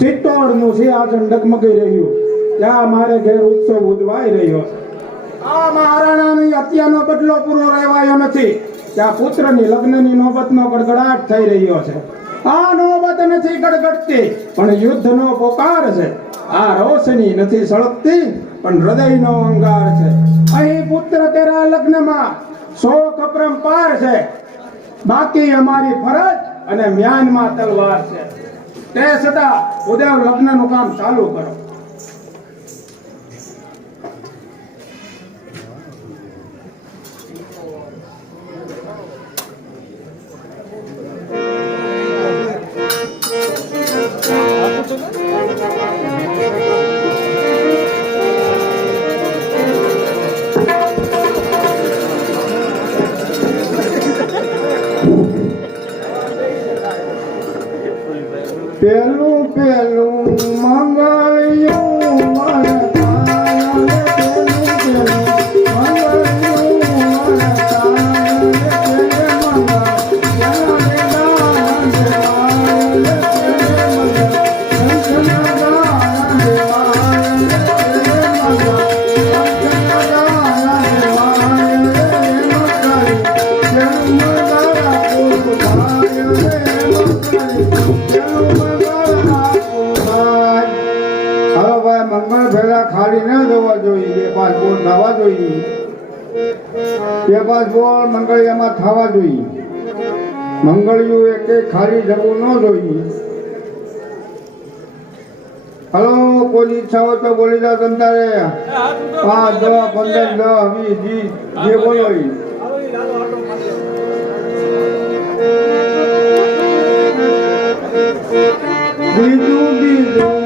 ચિત્તોડનું સિંહાસન ડગમગી રહ્યું, ત્યાં મારે ઘેર ઉત્સવ ઉજવાઈ રહ્યો છે. આ મહારાણાની હત્યાનો બદલો પૂરો રહેવાયો નથી, ત્યાં પુત્રની લગ્નની નોબતનો ગડગડાટ થઈ રહ્યો છે. આ નોબત નથી ગડગડતી, પણ યુદ્ધનો પોકાર છે. આ રોશની નથી સળગતી, પણ હૃદયનો અંગાર છે. અહીં પુત્ર તેરા લગ્નમાં શોક અપરંપાર છે. બાકી અમારી ફરજ અને મ્યાનમાં તલવાર છે. તે છતાં ઉદય લગ્નનું કામ ચાલુ કરો. પેલું પેલું મંગળ્યું ખાલી ન જવા જોઈએ. બે પાંચ બોલ થવા જોઈએ. બે પાંચ બોલ મંગળિયામાં થવા જોઈએ. મંગળિયું એક ખાલી જવું ન જોઈએ. હલો, કોઈ ઈચ્છા હોય તો બોલી જાઓ. તમતારે 5, 10, 15, 10, 20 જે બોલો બીજું બીજું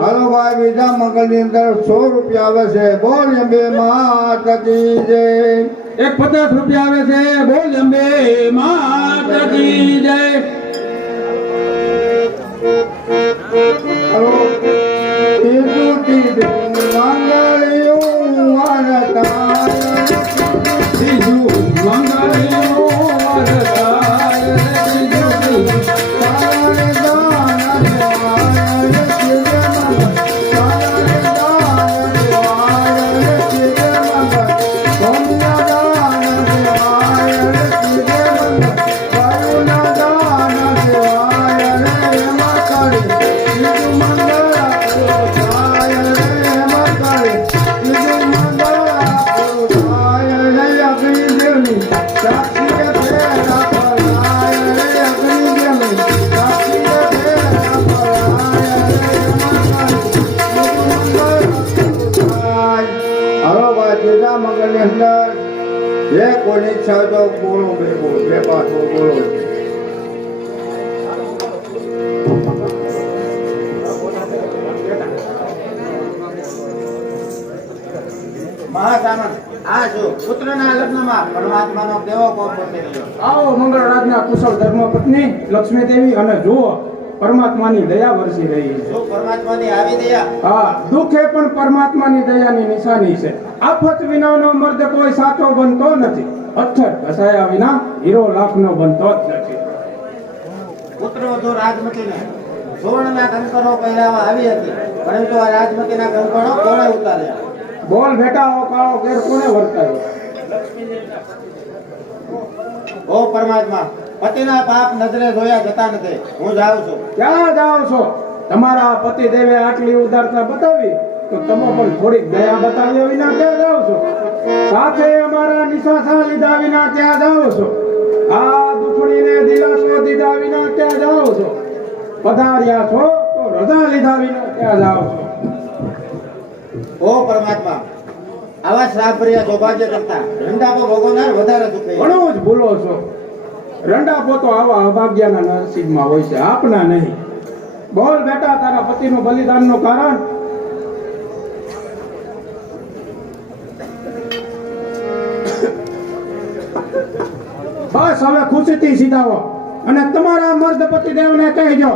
હાલો ભાઈ, બીજા મંગળ ની અંદર 100 રૂપિયા આવે છે. બોલ અંબે માતા કી જય. 50 રૂપિયા આવે છે. બોલ અંબે માતા કી જય. હાલો, તીજું તીજું મંગળિયું વરતા, તીજું મંગળિયું વરતા, જે કોની ઈચ્છા તો બોલો. બે પાંચ બોલો. આ જો પુત્રના લગ્નમાં પરમાત્માનો કેવો કોપ રહ્યો. આવો મંગળરાજના કુશળ ધર્મપત્ની લક્ષ્મી દેવી, અને જુઓ પરમાત્માની દયા વરસી રહી છે. જો પરમાત્માની આવી દયા, હા, દુઃખે પણ પરમાત્માની દયાની નિશાની છે. આફત વિનાનો મર્દ કોઈ સાચો બનતો નથી. પથ્થર ઘસાયા વિના હીરો લાખનો બનતો જ નથી. પુત્રવધુ રાજમતીને સુવર્ણના કંકણો પહેરાવા આવી હતી, પરંતુ આ રાજમતીના કંકણો કોણે ઉતાર્યા? બોલ બેટા, ઓ કાળો ઘેર કોને વર્તાયો? ઓ પરમાત્મા, પતિના પાપ નજરે જોયા જતા નથી. હું જાઉં છું. ક્યાં જાઓ છો? તમારા પતિ દેવે આટલી ઉદારતા બતાવી તો તમે પણ થોડીક દયા બતાવ્યા વિના ક્યાં જાઓ છો? સાથે અમારા નિશ્વાસા લીધા વિના ક્યાં જાઓ છો? આ દુખડીને દિલાસો દીધા વિના ક્યાં જાઓ છો? પધાર્યા છો તો રજા લીધા વિના ક્યાં જાઓ છો? ઓ પરમાત્મા, આવા શ્રાપભર્યા સૌભાગ્ય કરતા રંડાપો ભોગવનાર વધારે દુઃખી. ઘણું જ ભૂલો છો. રંડાપો તો આવા અભાગ્યના નસીબમાં હોય છે, આપના નહીં. બોલ બેટા, તારા પતિનું બલિદાનનું કારણ? બસ હવે ખુશીથી સીધાવો અને તમારા મર્દ પતિદેવને કહેજો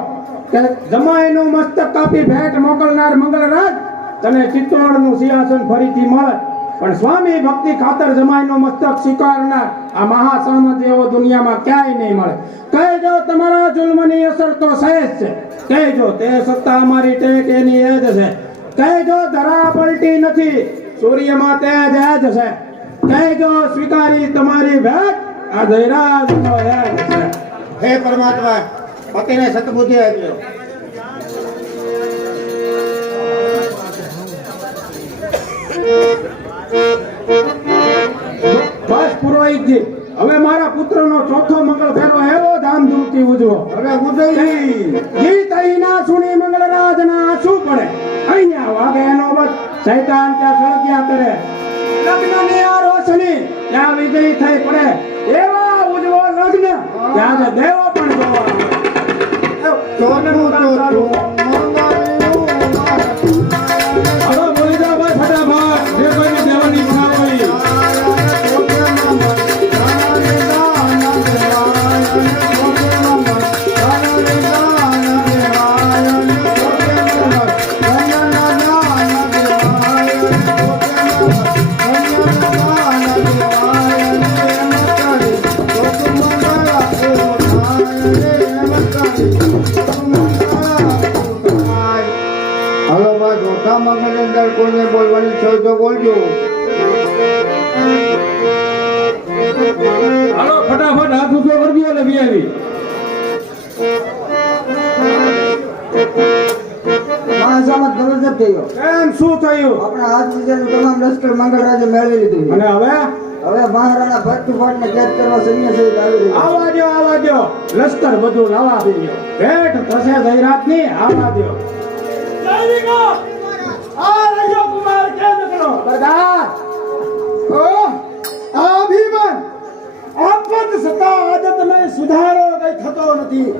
કે જમાઈનું મસ્તક કાપી ભેટ મોકલનાર મંગળરાજ તને ચિત્તોડનું સિંહાસન ફરીથી મળે, પણ સ્વામી ભક્તિ ખાતર જમાઈનું મસ્તક સ્વીકારનાર આ મહાસામંત એવો દુનિયામાં ક્યાંય નહીં મળે. કહેજો તમારા જુલ્મની અસર તો સહેજ છે. કહેજો તે સત્તા અમારી ટેક એની એ જ છે. કહેજો ધરા પલટી નથી, સૂર્યમાં તેજ એ જ છે. કહેજો સ્વીકારી તમારી ભેટ આ જયરાજનો એ જ છે. હે પરમાત્મા, પતિને સતબુદ્ધિ આપજો. બસ પુરોહિતજી, હવે મારા પુત્રનો ચોથો મંગળ ફેરો એવો ધામધૂમથી ઉજવો. હવે ઉજવી ગીત અહીંના સુણી મંગળરાજના આંસુ પડે. અહીંયા વાગે એનો બસ શૈતાન ત્યાં સળગ્યા કરે. લગ્નની આ રોશની ત્યાં વીજળી થઈ પડે. એવા ઉજવો લગ્ન ત્યાં દેવો પણ જોવા. હવે બોલી જાઓ ભાઈ ફટાફટ, જે કોઈને દેવાની ઈચ્છા હોય. હાલો ભાઈ, ચોથા મંગળ અંદર કોઈને બોલવાની છે તો બોલજો. હાલો ફટાફટ હાથ ઊંચો કરજો એટલે બિયાવી. મહાસામત ગરજ થયો. કેમ શું થયું? આપણે હાથ વિશેનું તમામ લશ્કર મંગળરાજે મેળવી લીધું. અને હવે હવે મહારાણા ભટ્ટુભાઈને કેદ કરવા સૈન્ય સહિત આવી રહ્યું. આવા દો લશ્કર બધું લાવા દેજો. ભેટ થશે જયરાજની, આવા દો. સૈનિકો, આ રહ્યો કુમાર કેદ કરો. સરદાર, ઓ અભિમાન આપત સત્તા આદતમાં સુધારો કઈ થતો નથી.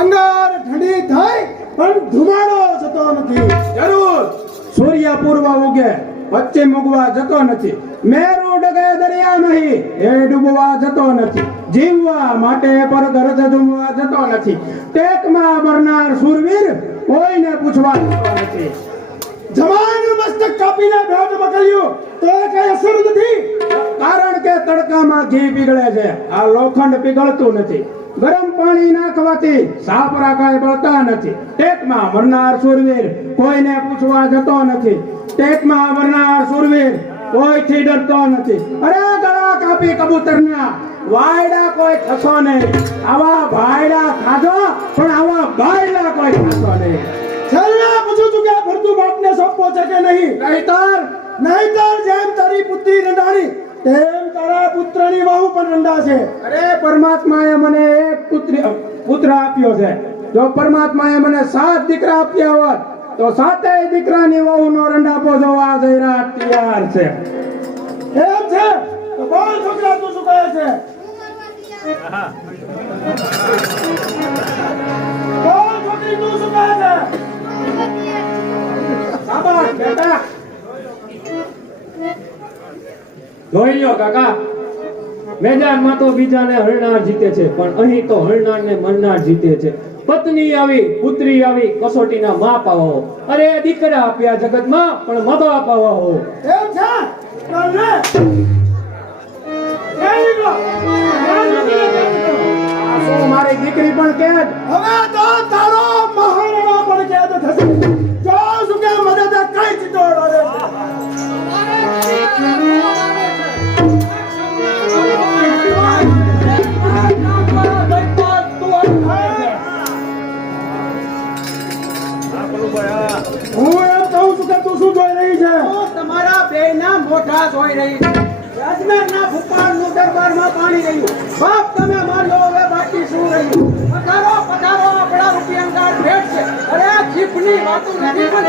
અંગાર ઠંડી થાય પણ ધુમાડો જતો નથી. જરૂર સૂર્ય પૂર્વ ઉગે, પશ્ચિમ ઉગવા જતો નથી. મેરુ ડગે દરિયા નહીં, એ ડૂબવા જતો નથી. જીવવા માટે પર ગરજ ડૂબવા જતો નથી. ટેકમાં મરનાર શૂરવીર કોઈને પૂછવા જતો નથી. જમાઈનું મસ્તક કાપીને ભેટ મોકલ્યું તો કઈ અસર નથી, કારણ કે તડકામાં ઘી પીગળે છે, આ લોખંડ પીગળતું નથી. ગરમ પાણી નાખવાથી સાપરા કાંઈ બળતા નથી. ટેકમાં મરનાર શૂરવીર કોઈને પૂછવા જતો નથી. ટેકમાં મરનાર શૂરવીર કોઈથી ડરતો નથી. અરે ગળા કાપી કબૂતરના વાયડા કોઈ થશો નહીં. આવા ભાયડા ખાજો પણ આવા બાયડા કોઈ થશો નહીં. છેલ્લે પૂછું છું કે આ ભરતું બાપને સોંપો છે કે નહીં? નહીતર જેમ તારી પુત્રી રંડાણી તેમ તારા પુત્રની વહુ પણ રંડા છે. અરે પરમાત્માએ મને એક પુત્ર આપ્યો છે. જો પરમાત્માએ મને 7 દીકરા આપ્યા હોત તો 7 દીકરાની વહુનો રંડાપો જોવા જયરાજ તૈયાર છે. એમ છે તો બોલ છોકરા, તું શું કહે છે? બોલ છોકરી, તું શું કહે છે? શાબાશ બેટા. જોઈ લ્યો કાકા, મેદાનમાં તો બીજાને હરનાર જીતે છે, પણ અહીં તો હરનારને મરનાર જીતે છે. પત્ની આવી, પુત્રી આવી, કસોટીના માપ આવો. અરે દીકરા આપ્યા જગતમાં, પણ મા બાપ આવો. એમ છે મારી દીકરી પણ કે હવે કુંભારમાં પાણી રહ્યું. બાપ તમે માનો હવે બાકી શું રહ્યું? પધારો પધારો આપણા રૂપિયાદાર ભેટ છે. અરે જીભની વાતો નથી પણ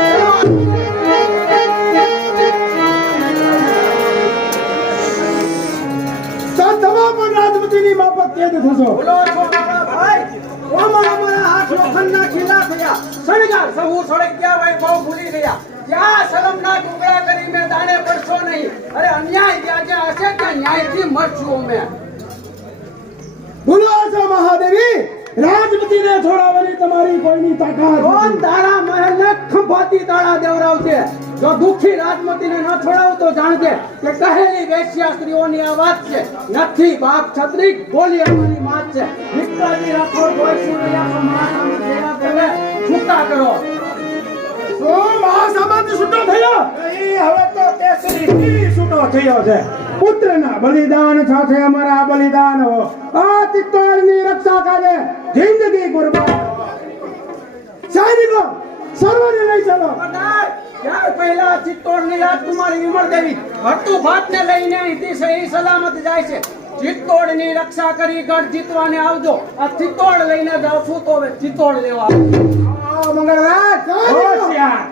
તમામ રાજમતીની માફક કેદ થશો. બોલો છો મારા ભાઈ. ઓમાં અમારા હાથ લોખંડના ખીલા થયા. સળગા સહુ સળગ્યા વૈભવ ભૂલી ગયા. ત્યાં શરમના ટુકડા કરી મેં દાણે પડશો નહીં. અરે અન્યાય જ્યાં જ્યાં હશે ત્યાં ન્યાયથી મરશું અમે. ભૂલો છો મહાદેવી, રાજમતીને છોડાવવાની તમારી કોઈની તાકાત કોણ નથી. તારા મહેલને ખંભાતી તાળા દેવરાવશે? જો દુઃખી રાજમતીને ન છોડાવ તો જાણજે કે કહેલી વેશ્યા સ્ત્રીઓની આ વાત છે. નથી બાપ છત્રી બોલી અમારી માત છે. મિત્રજી રાઠોડ જોઈશું રહ્યા તો મારા સામે સેવા કરે છૂટા કરો. શું મહાસામંત છૂટો થયો? નહીં, હવે તો કેસરી સિંહ છૂટો થયો છે. પુત્રના બલિદાન સાથે અમારા બલિદાન હો. આ ચિત્તોડની રક્ષા કરે જિંદગી કુરબાન. સૈનિકો સર્વને લઈ ચાલો. ત્યાર પહેલા ચિત્તોડની રાજકુમારી વિમળદેવી ભટ્ટુ ભાતને લઈને અહીંથી સહી સલામત જાય છે. ચિત્તોડની રક્ષા કરી ગઢ જીતવાને આવજો. આ ચિત્તોડ લઈને જાવ છું તો હવે ચિત્તોડ લેવા આવજો. મંગળરાજ હોશિયાર.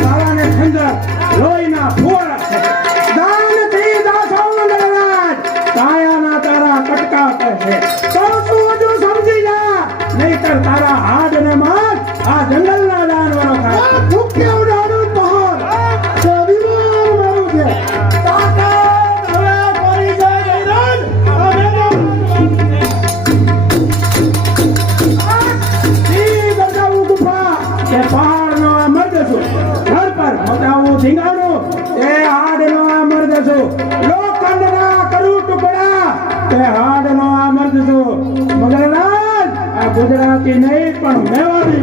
ભાલાને ખંજર, લોહીના ફુવારા છે. દાનથી દાસો મંગળરાજ, કાયાના તારા કટકા કહે. તો તું હજુ સમજી જા, નહીંતર તારા હાડને માર આ જંગલના જાનવરો ખાય. ભૂખ્યા ઉડાડું પહાડ, તે વિમાન મારું છે. તાકાત હવે કોની છે જયરાજ? અમે ઈ ગરજાવું ગુફા કે પહાડનો આ મર્દ છું. ઘર પર મોટાવું ધીંગાણું એ હાડનો આ મર્દ છું. લોખંડના કરું ટુકડા તે હાડનો આ મર્દ છું. મંગળરાજ આ ગુજરાતી નહીં પણ મેવાડી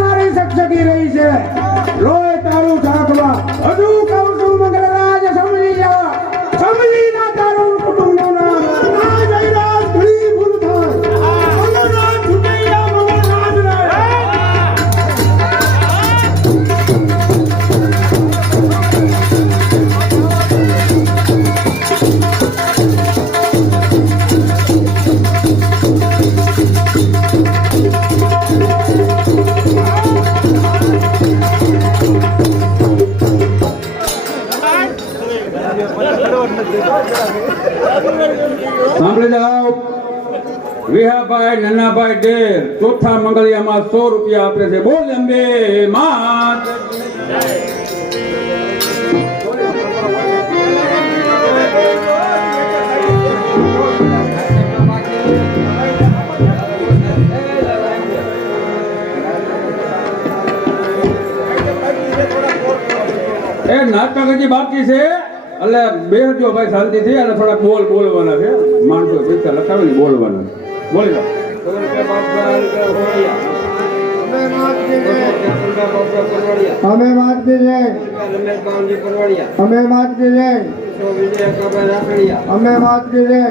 મારી સક્ષકી રહી છે. લોહી તારું ઝાંખવા હજુ કહું છું મંગળરાજ સમજી જા. સમજી ના તારું કુટુંબનું નામ. ના જયરાજ ઘણી ભૂલ થાય. મંગળરાજ છૂટી જા, મંગળરાજ રહે. સાંભળી જાઓ. વિહાભાઈ નન્નાભાઈ ડેર ચોથા મંગળિયામાં 100 રૂપિયા આપે છે. બોલ અંબે માત. એ નાટક હજી બાકી છે એટલે બેસજો ભાઈ શાંતિથી. અને થોડા બોલ બોલવાના છે. માણસો પૈસા લખાવે ને બોલવાના. બોલી જાઓ. અમે વાત દીજે, અમે વાત દીજે, અમે વાત દીજે.